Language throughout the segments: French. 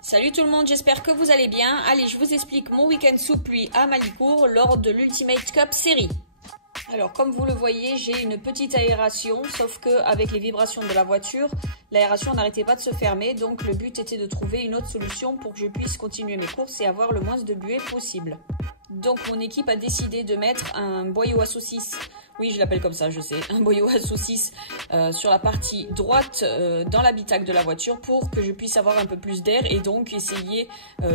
Salut tout le monde, j'espère que vous allez bien. Allez, je vous explique mon week-end sous pluie à Malicourt lors de l'Ultimate Cup série. Alors, comme vous le voyez, j'ai une petite aération, sauf que avec les vibrations de la voiture, l'aération n'arrêtait pas de se fermer. Donc, le but était de trouver une autre solution pour que je puisse continuer mes courses et avoir le moins de buée possible. Donc, mon équipe a décidé de mettre un boyau à saucisse. Oui, je l'appelle comme ça, je sais. Un boyau à saucisse sur la partie droite dans l'habitacle de la voiture pour que je puisse avoir un peu plus d'air et donc essayer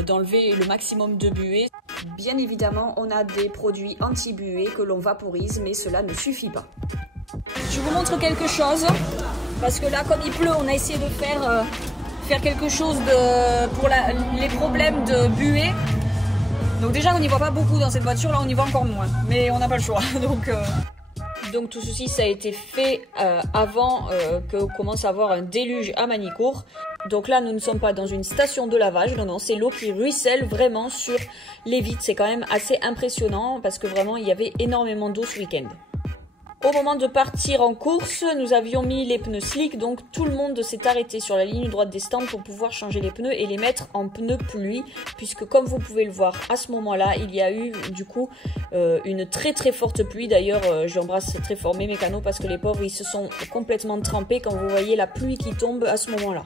d'enlever le maximum de buée. Bien évidemment, on a des produits anti-buée que l'on vaporise, mais cela ne suffit pas. Je vous montre quelque chose, parce que là, comme il pleut, on a essayé de faire quelque chose pour les problèmes de buée. Donc déjà, on n'y voit pas beaucoup dans cette voiture, là on y voit encore moins, mais on n'a pas le choix. Donc tout ceci, ça a été fait avant qu'on commence à avoir un déluge à Malicourt. Donc là, nous ne sommes pas dans une station de lavage, non, c'est l'eau qui ruisselle vraiment sur les vitres. C'est quand même assez impressionnant parce que vraiment, il y avait énormément d'eau ce week-end. Au moment de partir en course, nous avions mis les pneus slick, donc tout le monde s'est arrêté sur la ligne droite des stands pour pouvoir changer les pneus et les mettre en pneus pluie, puisque comme vous pouvez le voir à ce moment-là, il y a eu du coup une très forte pluie. D'ailleurs, j'embrasse très fort mes mécanos parce que les pauvres, ils se sont complètement trempés quand vous voyez la pluie qui tombe à ce moment-là.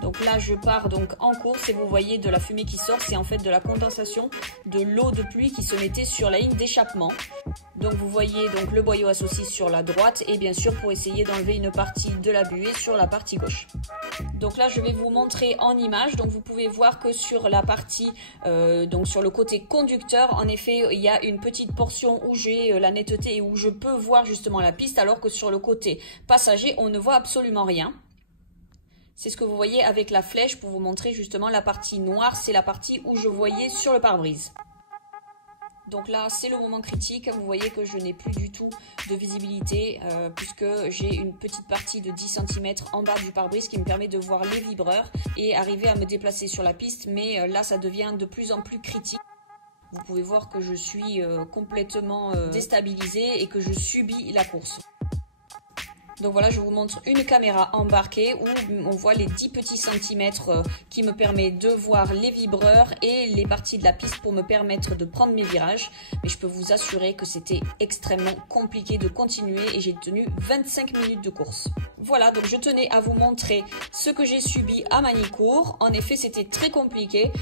Donc là, je pars donc en course et vous voyez de la fumée qui sort. C'est en fait de la condensation de l'eau de pluie qui se mettait sur la ligne d'échappement. Donc vous voyez donc le boyau à saucisse sur la droite et bien sûr pour essayer d'enlever une partie de la buée sur la partie gauche. Donc là, je vais vous montrer en image. Donc vous pouvez voir que sur la partie, donc sur le côté conducteur, en effet, il y a une petite portion où j'ai la netteté et où je peux voir justement la piste, alors que sur le côté passager, on ne voit absolument rien. C'est ce que vous voyez avec la flèche pour vous montrer justement la partie noire, c'est la partie où je voyais sur le pare-brise. Donc là, c'est le moment critique. Vous voyez que je n'ai plus du tout de visibilité puisque j'ai une petite partie de 10 cm en bas du pare-brise qui me permet de voir les vibreurs et arriver à me déplacer sur la piste. Mais là, ça devient de plus en plus critique. Vous pouvez voir que je suis complètement déstabilisée et que je subis la course. Donc voilà, je vous montre une caméra embarquée où on voit les 10 petits centimètres qui me permet de voir les vibreurs et les parties de la piste pour me permettre de prendre mes virages. Mais je peux vous assurer que c'était extrêmement compliqué de continuer et j'ai tenu 25 minutes de course. Voilà, donc je tenais à vous montrer ce que j'ai subi à Malicourt. En effet, c'était très compliqué.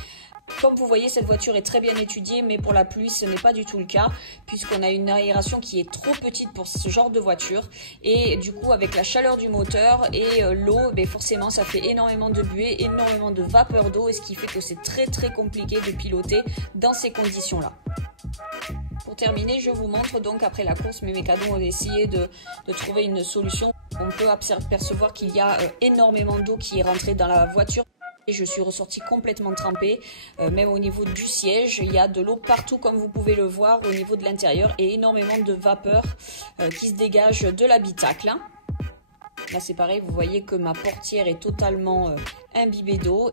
Comme vous voyez, cette voiture est très bien étudiée, mais pour la pluie, ce n'est pas du tout le cas, puisqu'on a une aération qui est trop petite pour ce genre de voiture. Et du coup, avec la chaleur du moteur et l'eau, forcément, ça fait énormément de buée, énormément de vapeur d'eau, et ce qui fait que c'est très compliqué de piloter dans ces conditions-là. Pour terminer, je vous montre donc après la course, mes mécanos ont essayé de trouver une solution. On peut percevoir qu'il y a énormément d'eau qui est rentrée dans la voiture. Je suis ressortie complètement trempée, même au niveau du siège, il y a de l'eau partout comme vous pouvez le voir au niveau de l'intérieur et énormément de vapeur qui se dégage de l'habitacle. Là c'est pareil, vous voyez que ma portière est totalement imbibée d'eau.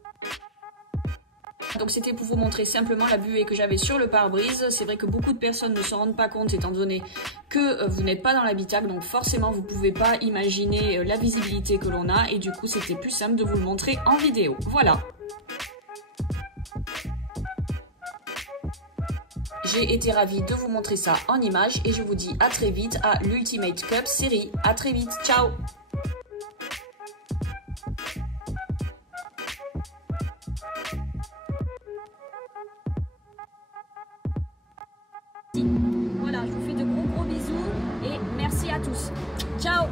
Donc c'était pour vous montrer simplement la buée que j'avais sur le pare-brise. C'est vrai que beaucoup de personnes ne se rendent pas compte étant donné que vous n'êtes pas dans l'habitacle. Donc forcément vous ne pouvez pas imaginer la visibilité que l'on a. Et du coup c'était plus simple de vous le montrer en vidéo. Voilà. J'ai été ravie de vous montrer ça en image. Et je vous dis à très vite à l'Ultimate Cup série. À très vite. Ciao! Voilà, je vous fais de gros bisous et merci à tous. Ciao!